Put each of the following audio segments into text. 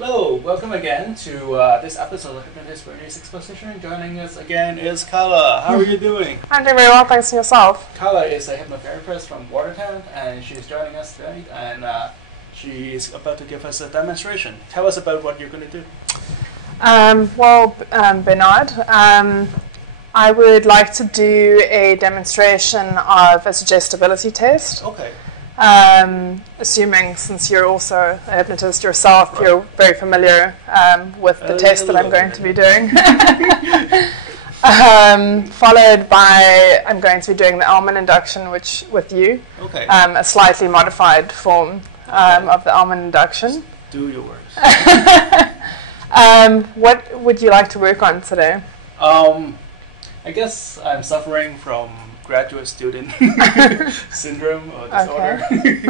Hello, welcome again to this episode of Hypnotist Exposition. Joining us again is Carla. How are you doing? I'm doing very well, thanks to yourself. Carla is a hypnotherapist from Watertown, and she's joining us today, and she's about to give us a demonstration. Tell us about what you're going to do. Bernard, I would like to do a demonstration of a suggestibility test. Okay. Assuming, since you're also a hypnotist yourself, right, you're very familiar with the test that I'm going to be doing. Followed by, I'm going to be doing the almond induction, which with you, okay, a slightly modified form of the almond induction. Just do your worst. What would you like to work on today? I guess I'm suffering from graduate student syndrome or disorder. Okay.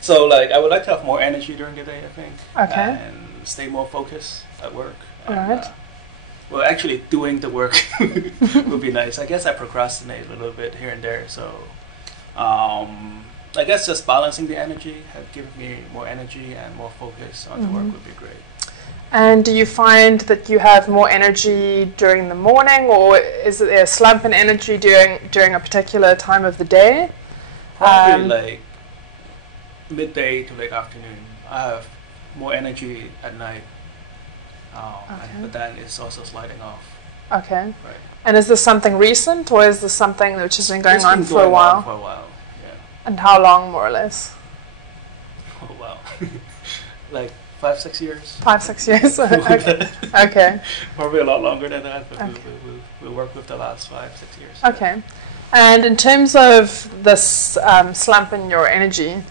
So like I would like to have more energy during the day, I think. Okay. And stay more focused at work. Alright. Well, actually doing the work would be nice. I guess I procrastinate a little bit here and there. So I guess just balancing the energy, give me more energy and more focus on the work would be great. And do you find that you have more energy during the morning, or is there a slump in energy during a particular time of the day? Probably like midday to late afternoon. I have more energy at night, but then it's also sliding off. Okay. Right. And is this something recent, or is this something which has been going on for a while? For a while, yeah. And how long, more or less? Oh wow, like 5-6 years. 5-6 years. Okay. Okay. Probably a lot longer than that, but okay, we'll work with the last 5-6 years. Okay. And in terms of this slump in your energy,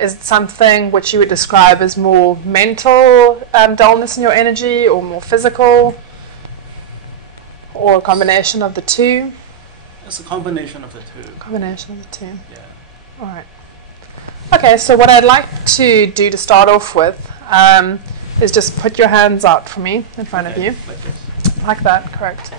is it something which you would describe as more mental dullness in your energy, or more physical, or a combination of the two? It's a combination of the two. Combination of the two. Yeah. All right. Okay, so what I'd like to do to start off with is just put your hands out for me in front of you. Like this? Like that, correct.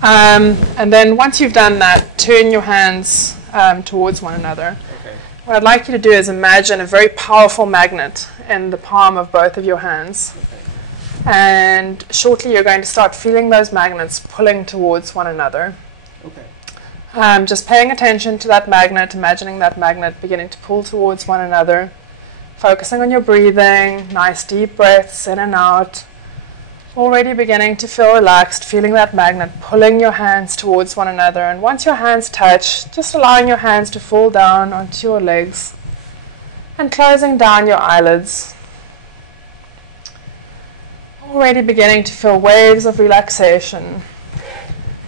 And then once you've done that, turn your hands towards one another. Okay. What I'd like you to do is imagine a very powerful magnet in the palm of both of your hands. Okay. And shortly you're going to start feeling those magnets pulling towards one another. Okay. Just paying attention to that magnet, imagining that magnet beginning to pull towards one another, focusing on your breathing, nice deep breaths in and out, already beginning to feel relaxed, feeling that magnet pulling your hands towards one another. And once your hands touch, just allowing your hands to fall down onto your legs and closing down your eyelids. Already beginning to feel waves of relaxation.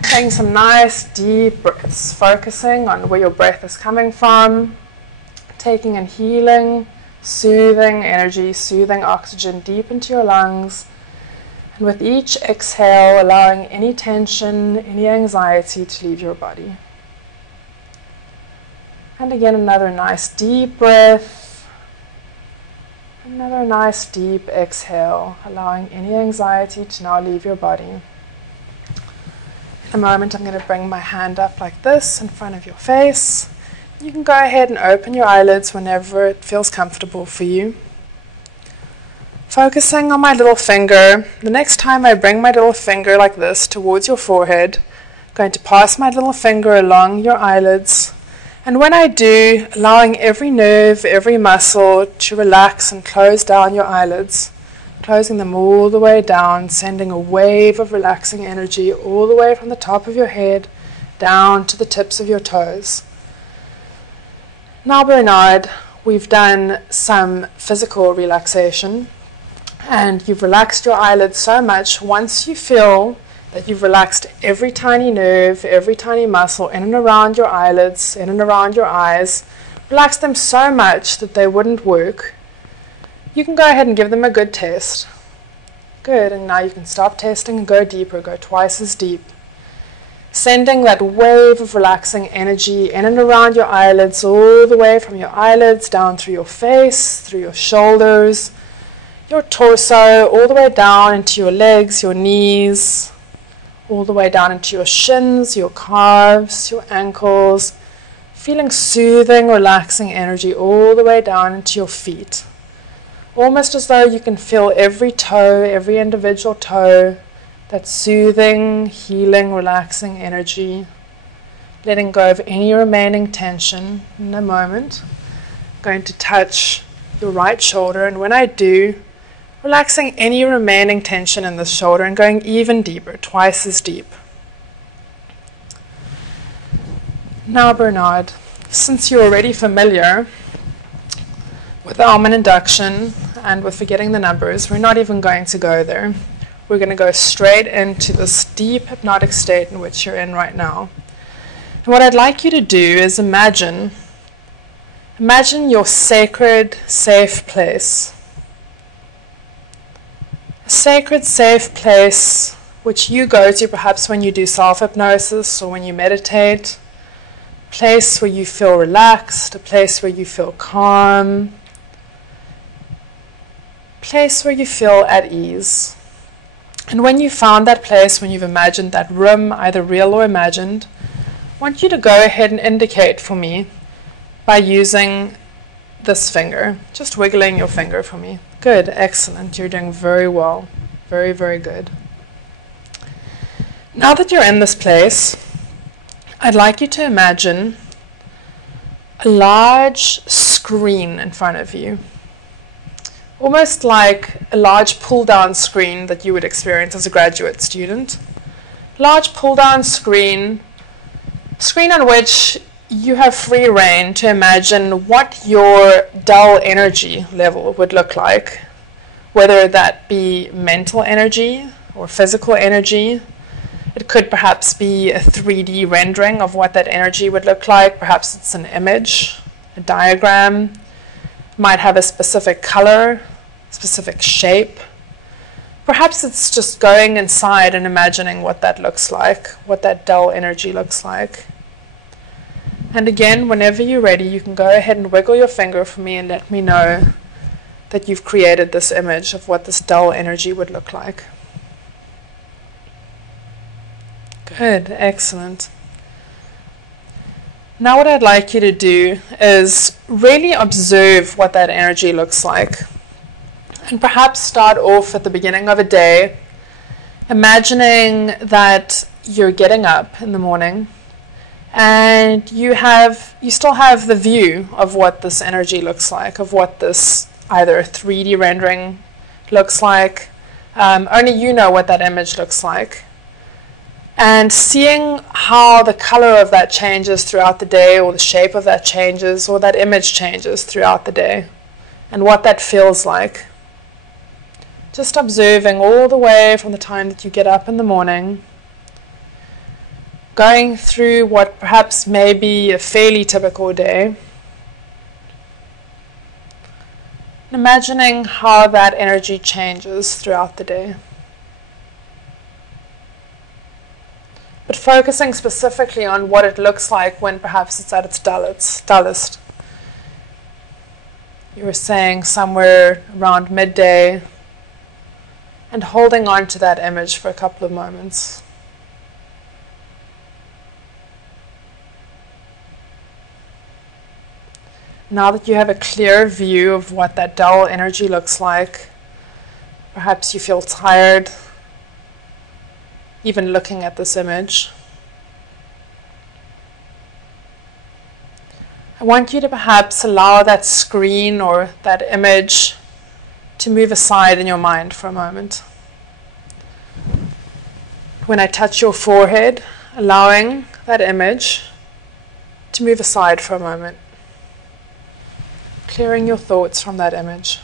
Taking some nice deep breaths, focusing on where your breath is coming from, taking in healing, soothing energy, soothing oxygen deep into your lungs, and with each exhale allowing any tension, any anxiety to leave your body. And again, another nice deep breath, another nice deep exhale, allowing any anxiety to now leave your body. In a moment, I'm going to bring my hand up like this in front of your face. You can go ahead and open your eyelids whenever it feels comfortable for you. Focusing on my little finger. The next time I bring my little finger like this towards your forehead, I'm going to pass my little finger along your eyelids. And when I do, allowing every nerve, every muscle to relax and close down your eyelids. Closing them all the way down, sending a wave of relaxing energy all the way from the top of your head down to the tips of your toes. Now, Bernard, we've done some physical relaxation, and you've relaxed your eyelids so much. Once you feel that you've relaxed every tiny nerve, every tiny muscle in and around your eyelids, in and around your eyes, relax them so much that they wouldn't work, you can go ahead and give them a good test. Good, and now you can stop testing and go deeper, go twice as deep. Sending that wave of relaxing energy in and around your eyelids, all the way from your eyelids down through your face, through your shoulders, your torso, all the way down into your legs, your knees, all the way down into your shins, your calves, your ankles, feeling soothing, relaxing energy all the way down into your feet. almost as though you can feel every toe, every individual toe, that soothing, healing, relaxing energy. Letting go of any remaining tension in a moment. I'm going to touch your right shoulder, and when I do, relaxing any remaining tension in the shoulder and going even deeper, twice as deep. Now, Bernard, since you're already familiar with the Almond Induction and with forgetting the numbers, we're not even going to go there. We're going to go straight into this deep hypnotic state in which you're in right now. And what I'd like you to do is imagine your sacred, safe place. A sacred, safe place which you go to perhaps when you do self-hypnosis or when you meditate. A place where you feel relaxed, a place where you feel calm, a place where you feel at ease. And when you found that place, when you've imagined that room, either real or imagined, I want you to go ahead and indicate for me by using this finger, just wiggling your finger for me. Good, excellent, you're doing very well, very, very good. Now that you're in this place, I'd like you to imagine a large screen in front of you, almost like a large pull-down screen that you would experience as a graduate student. Large pull-down screen on which you have free reign to imagine what your dull energy level would look like, whether that be mental energy or physical energy. It could perhaps be a 3D rendering of what that energy would look like. Perhaps it's an image, a diagram. It might have a specific color, specific shape. Perhaps it's just going inside and imagining what that looks like, what that dull energy looks like. And again, whenever you're ready, you can go ahead and wiggle your finger for me and let me know that you've created this image of what this dull energy would look like. Good, excellent. Now what I'd like you to do is really observe what that energy looks like. And perhaps start off at the beginning of a day, imagining that you're getting up in the morning and you still have the view of what this energy looks like, of what this either 3D rendering looks like. Only you know what that image looks like. And seeing how the color of that changes throughout the day, or the shape of that changes, or that image changes throughout the day, and what that feels like. Just observing all the way from the time that you get up in the morning, going through what perhaps may be a fairly typical day, and imagining how that energy changes throughout the day. But focusing specifically on what it looks like when perhaps it's at its dullest. You were saying somewhere around midday, and holding on to that image for a couple of moments. Now that you have a clear view of what that dull energy looks like, perhaps you feel tired even looking at this image. I want you to perhaps allow that screen or that image to move aside in your mind for a moment. When I touch your forehead, allowing that image to move aside for a moment, clearing your thoughts from that image.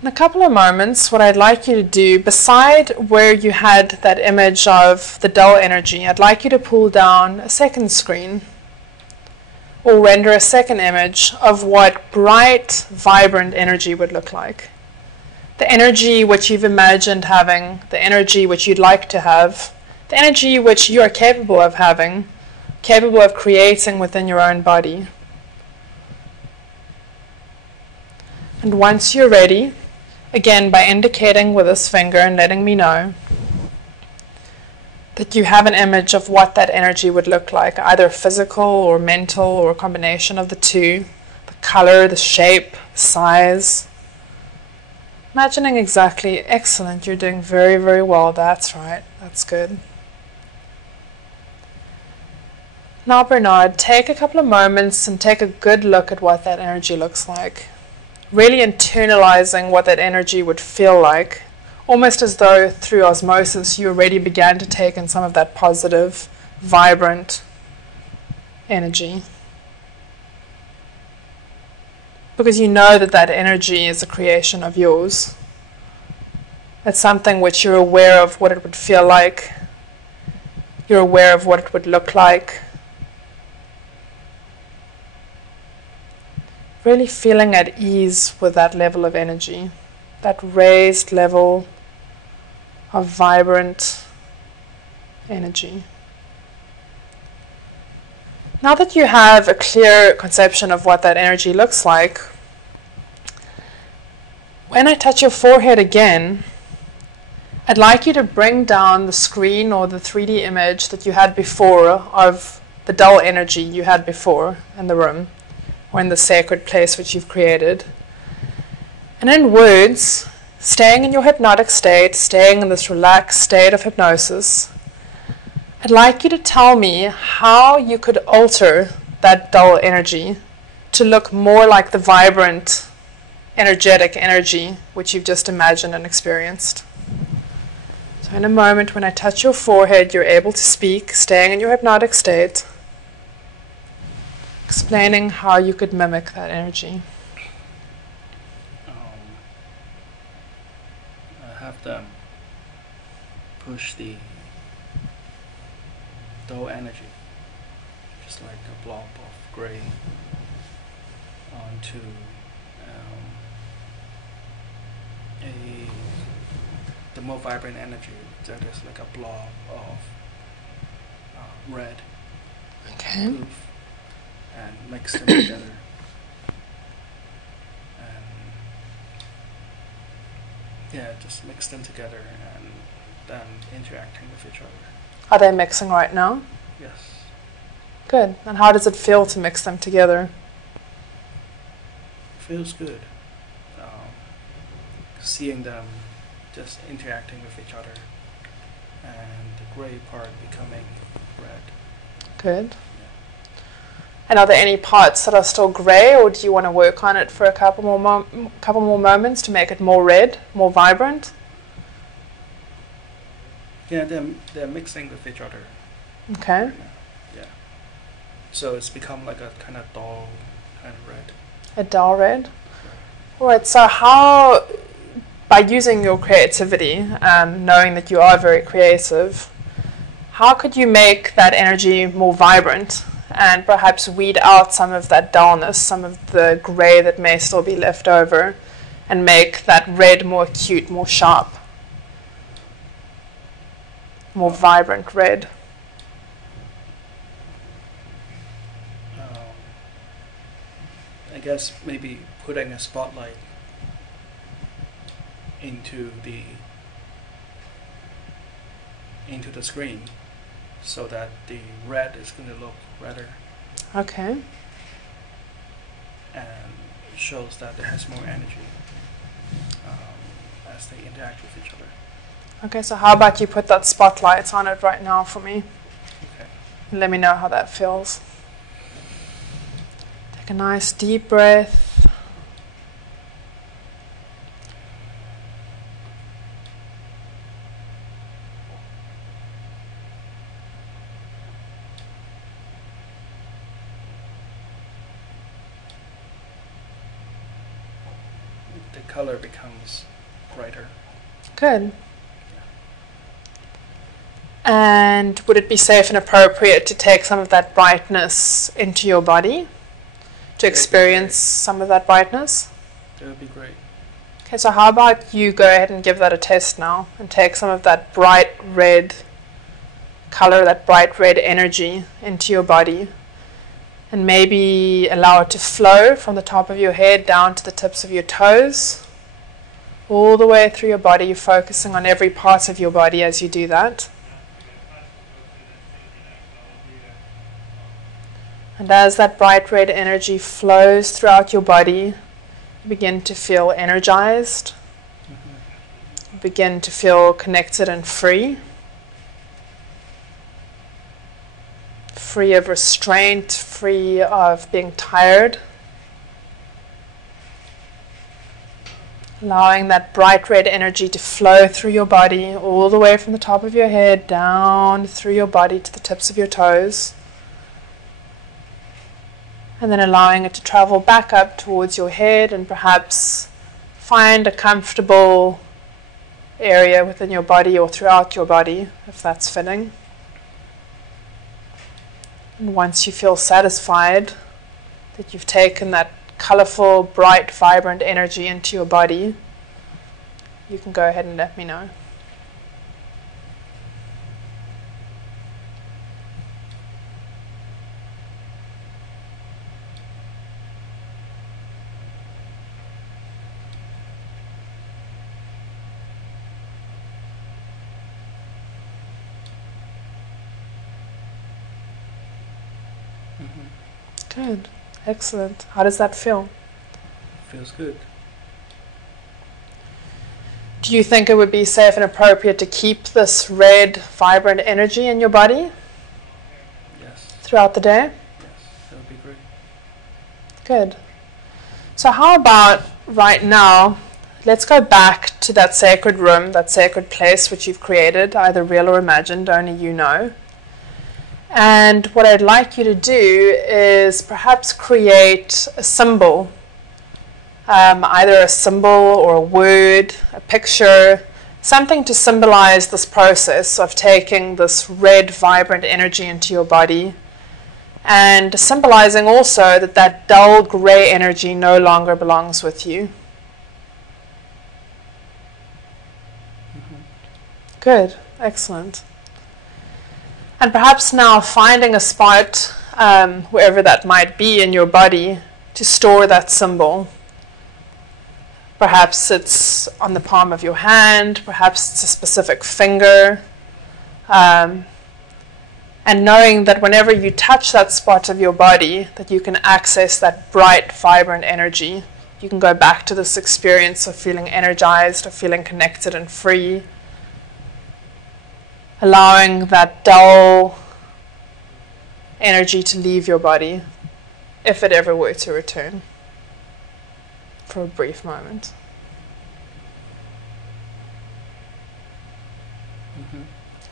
In a couple of moments, what I'd like you to do, beside where you had that image of the dull energy, I'd like you to pull down a second screen or render a second image of what bright, vibrant energy would look like. The energy which you've imagined having, the energy which you'd like to have, the energy which you are capable of having, capable of creating within your own body. And once you're ready, again, by indicating with this finger and letting me know that you have an image of what that energy would look like, either physical or mental or a combination of the two, the color, the shape, size. Imagining exactly, excellent, you're doing very, very well, that's right, that's good. Now Bernard, take a couple of moments and take a good look at what that energy looks like. Really internalizing what that energy would feel like, almost as though through osmosis you already began to take in some of that positive, vibrant energy. Because you know that that energy is a creation of yours. It's something which you're aware of what it would feel like. You're aware of what it would look like. Really feeling at ease with that level of energy, that raised level of vibrant energy. Now that you have a clear conception of what that energy looks like, when I touch your forehead again, I'd like you to bring down the screen or the 3D image that you had before of the dull energy you had before in the room, or in the sacred place which you've created. And in words, staying in your hypnotic state, staying in this relaxed state of hypnosis, I'd like you to tell me how you could alter that dull energy to look more like the vibrant, energetic energy which you've just imagined and experienced. So in a moment, when I touch your forehead, you're able to speak, staying in your hypnotic state, explaining how you could mimic that energy. I have them push the dull energy, just like a blob of gray, onto the more vibrant energy that is like a blob of red poof, and mix them together, and yeah, just mix them together and then interacting with each other. Are they mixing right now? Yes. Good. And how does it feel to mix them together? Feels good. Seeing them just interacting with each other, and the gray part becoming red. Good. Yeah. And are there any parts that are still grey, or do you want to work on it for a couple more moments to make it more red, more vibrant? Yeah, they're mixing with each other. Okay. Right now. Yeah. So it's become like a kind of dull kind of red. A dull red. All right. So how, by using your creativity, knowing that you are very creative, how could you make that energy more vibrant and perhaps weed out some of that dullness, some of the grey that may still be left over, and make that red more acute, more sharp, more vibrant red? I guess maybe putting a spotlight into the screen, so that the red is going to look redder. Okay. And it shows that it has more energy as they interact with each other. Okay, so how about you put that spotlight on it right now for me? Okay. Let me know how that feels. Take a nice deep breath. The color becomes brighter. Good. And would it be safe and appropriate to take some of that brightness into your body, to experience some of that brightness? That would be great. Okay, so how about you go ahead and give that a test now, and take some of that bright red color, that bright red energy into your body, and maybe allow it to flow from the top of your head down to the tips of your toes, all the way through your body, focusing on every part of your body as you do that. And as that bright red energy flows throughout your body, you begin to feel energized. You begin to feel connected and free. Free of restraint, free of being tired. Allowing that bright red energy to flow through your body, all the way from the top of your head down through your body to the tips of your toes. And then allowing it to travel back up towards your head, and perhaps find a comfortable area within your body or throughout your body, if that's fitting. And once you feel satisfied that you've taken that colorful, bright, vibrant energy into your body, you can go ahead and let me know. Good. Excellent. How does that feel? Feels good. Do you think it would be safe and appropriate to keep this red, vibrant energy in your body? Yes. Throughout the day? Yes, that would be great. Good. So how about right now, let's go back to that sacred room, that sacred place which you've created, either real or imagined, only you know. And what I'd like you to do is perhaps create a symbol, either a symbol or a word, a picture, something to symbolize this process of taking this red, vibrant energy into your body, and symbolizing also that that dull gray energy no longer belongs with you. Good, excellent. And perhaps now finding a spot, wherever that might be in your body, to store that symbol. Perhaps it's on the palm of your hand, perhaps it's a specific finger. And knowing that whenever you touch that spot of your body, that you can access that bright, vibrant energy. You can go back to this experience of feeling energized, of feeling connected and free. Allowing that dull energy to leave your body, if it ever were to return, for a brief moment.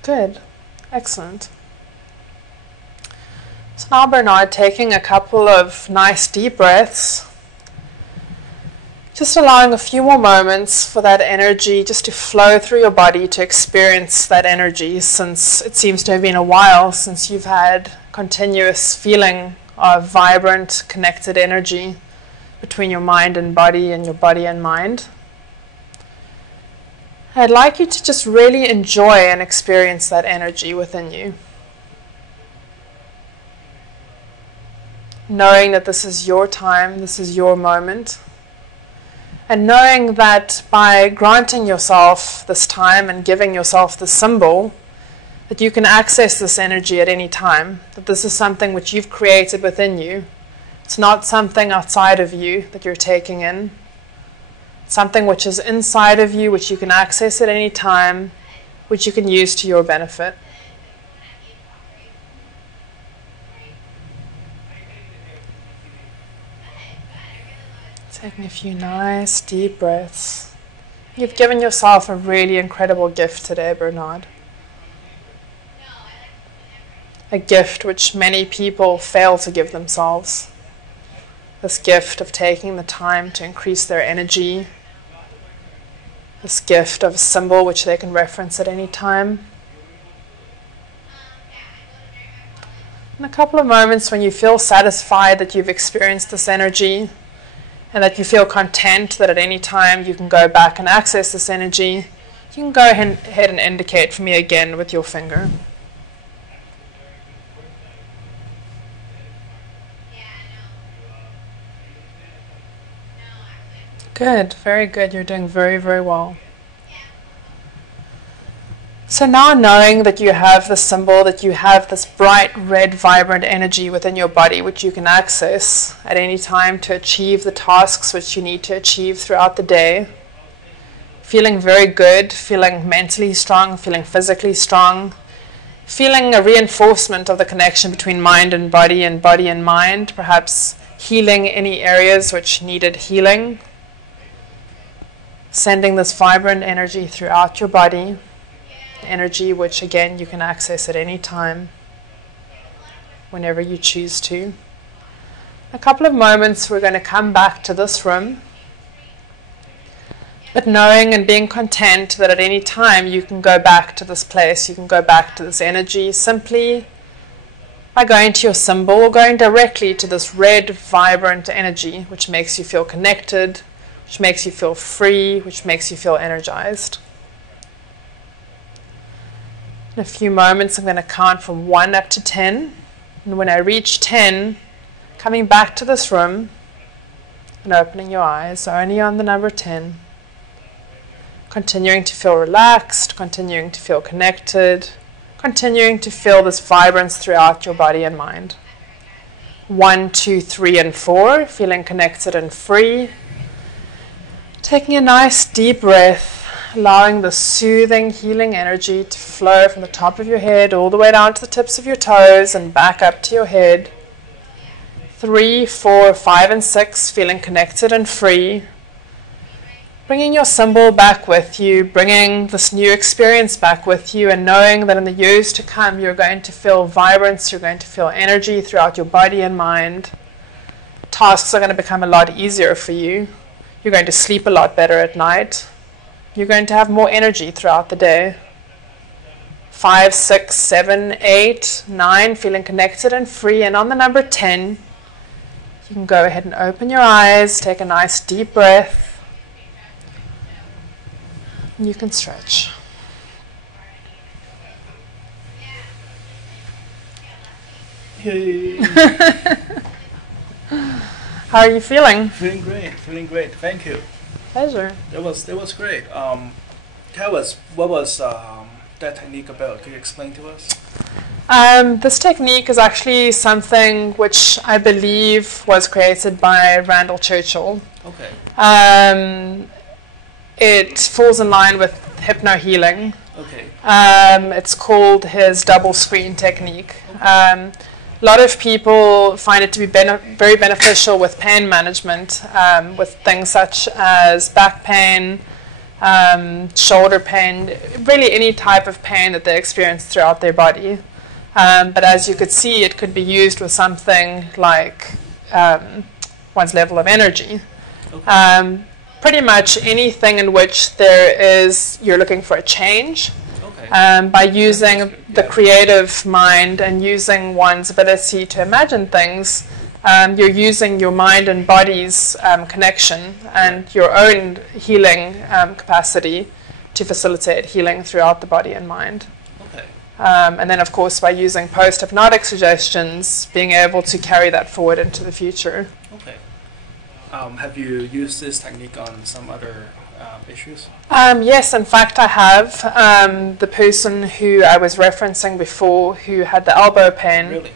Good. Excellent. So now, Bernard, taking a couple of nice deep breaths, just allowing a few more moments for that energy just to flow through your body, to experience that energy, since it seems to have been a while since you've had continuous feeling of vibrant, connected energy between your mind and body, and your body and mind. I'd like you to just really enjoy and experience that energy within you. Knowing that this is your time, this is your moment. And knowing that by granting yourself this time and giving yourself the symbol, that you can access this energy at any time, that this is something which you've created within you. It's not something outside of you that you're taking in. It's something which is inside of you, which you can access at any time, which you can use to your benefit. Taking a few nice deep breaths. You've given yourself a really incredible gift today, Bernard. A gift which many people fail to give themselves. This gift of taking the time to increase their energy. This gift of a symbol which they can reference at any time. In a couple of moments when you feel satisfied that you've experienced this energy, and that you feel content that at any time you can go back and access this energy, you can go ahead and indicate for me again with your finger. Good, very good. You're doing very, very well. So now, knowing that you have the symbol, that you have this bright red vibrant energy within your body which you can access at any time to achieve the tasks which you need to achieve throughout the day, feeling very good, feeling mentally strong, feeling physically strong, feeling a reinforcement of the connection between mind and body and mind, perhaps healing any areas which needed healing, sending this vibrant energy throughout your body, energy which again you can access at any time, whenever you choose to. In a couple of moments we're going to come back to this room, but knowing and being content that at any time you can go back to this place, you can go back to this energy simply by going to your symbol or going directly to this red vibrant energy which makes you feel connected, which makes you feel free, which makes you feel energized. In a few moments I'm going to count from 1 up to 10, and when I reach 10, coming back to this room and opening your eyes only on the number 10, continuing to feel relaxed, continuing to feel connected, continuing to feel this vibrance throughout your body and mind. 1, 2, 3, and 4, feeling connected and free. Taking a nice deep breath, allowing the soothing, healing energy to flow from the top of your head all the way down to the tips of your toes and back up to your head. 3, 4, 5, and 6, feeling connected and free. Bringing your symbol back with you, bringing this new experience back with you, and knowing that in the years to come you're going to feel vibrance, you're going to feel energy throughout your body and mind. Tasks are going to become a lot easier for you. You're going to sleep a lot better at night. You're going to have more energy throughout the day. 5, 6, 7, 8, 9, feeling connected and free. And on the number 10, you can go ahead and open your eyes, take a nice deep breath. And you can stretch. Yay. How are you feeling? Feeling great. Thank you. Pleasure. That was great. What was that technique about? Can you explain to us? This technique is actually something which I believe was created by Randall Churchill. Okay. It falls in line with hypno-healing. Okay. It's called his double screen technique. Okay. A lot of people find it to be very beneficial with pain management, with things such as back pain, shoulder pain, really any type of pain that they experience throughout their body. But as you could see, it could be used with something like one's level of energy. Okay. Pretty much anything in which you're looking for a change. By using the creative mind and using one's ability to imagine things, you're using your mind and body's connection and your own healing capacity to facilitate healing throughout the body and mind. Okay. And then, of course, by using post-hypnotic suggestions, being able to carry that forward into the future. Okay. Have you used this technique on some other issues? Yes, in fact I have. The person who I was referencing before who had the elbow pain, really?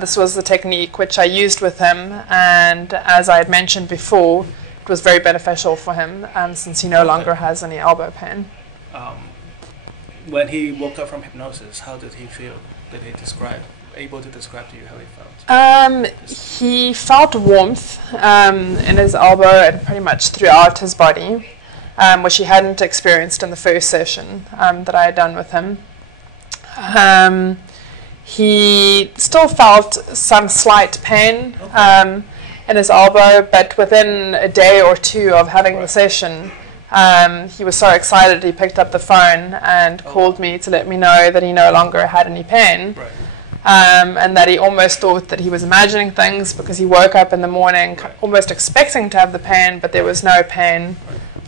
This was the technique which I used with him, and as I had mentioned before, it was very beneficial for him since he no longer has any elbow pain. When he woke up from hypnosis, how did he feel? Did he able to describe to you how he felt? He felt warmth in his elbow and pretty much throughout his body, which he hadn't experienced in the first session that I had done with him. He still felt some slight pain in his elbow, but within a day or two of having the session, he was so excited he picked up the phone and called me to let me know that he no longer had any pain. Right. And that he almost thought that he was imagining things because he woke up in the morning almost expecting to have the pain, but there was no pain.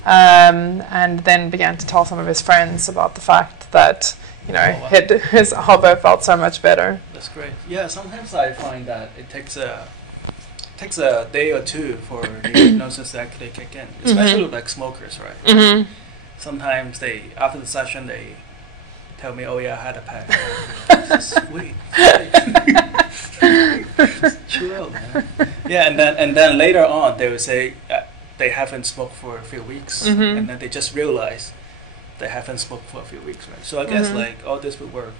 And then began to tell some of his friends about the fact that, his elbow felt so much better. That's great. Yeah, sometimes I find that it takes a day or two for the hypnosis to actually kick in, especially with like smokers, right? Mm-hmm. Sometimes after the session, they tell me, oh yeah, I had a pack. Sweet. Chill out, man. Yeah, and then later on they would say they haven't smoked for a few weeks, and then they just realize they haven't smoked for a few weeks, right? So I guess like all this would work.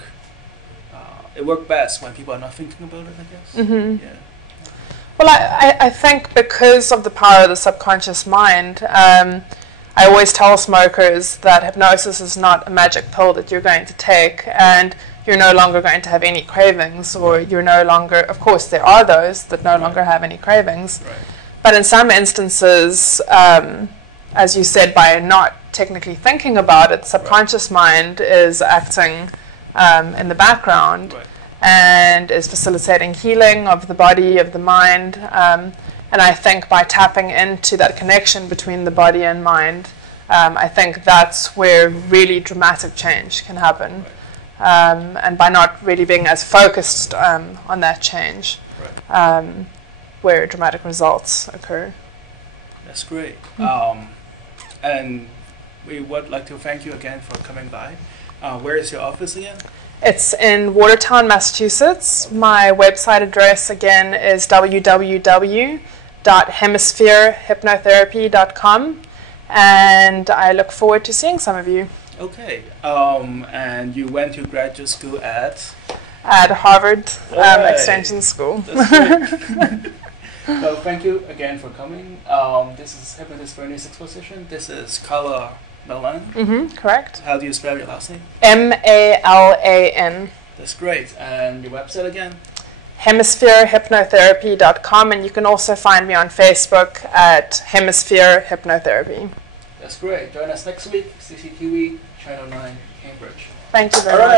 It worked best when people are not thinking about it, I guess. Yeah. Well, I think because of the power of the subconscious mind, I always tell smokers that hypnosis is not a magic pill that you're going to take and you're no longer going to have any cravings, or you're no longer, of course there are those that no longer have any cravings, but in some instances, as you said, by not technically thinking about it, subconscious mind is acting in the background and is facilitating healing of the body, of the mind, and I think by tapping into that connection between the body and mind, I think that's where really dramatic change can happen. And by not really being as focused on that change, where dramatic results occur. That's great. And we would like to thank you again for coming by. Where is your office again? It's in Watertown, Massachusetts. My website address again is www.hemispherehypnotherapy.com, and I look forward to seeing some of you. Okay. And you went to graduate school at Harvard Extension School. That's great. So thank you again for coming. This is Hypnotist for News Exposition. This is Carla Malan. Correct. How do you spell your last name? Malan. That's great. And your website again? HemisphereHypnotherapy.com, and you can also find me on Facebook at Hemisphere Hypnotherapy. That's great. Join us next week, CCTV, Channel 9, Cambridge. Thank you very much.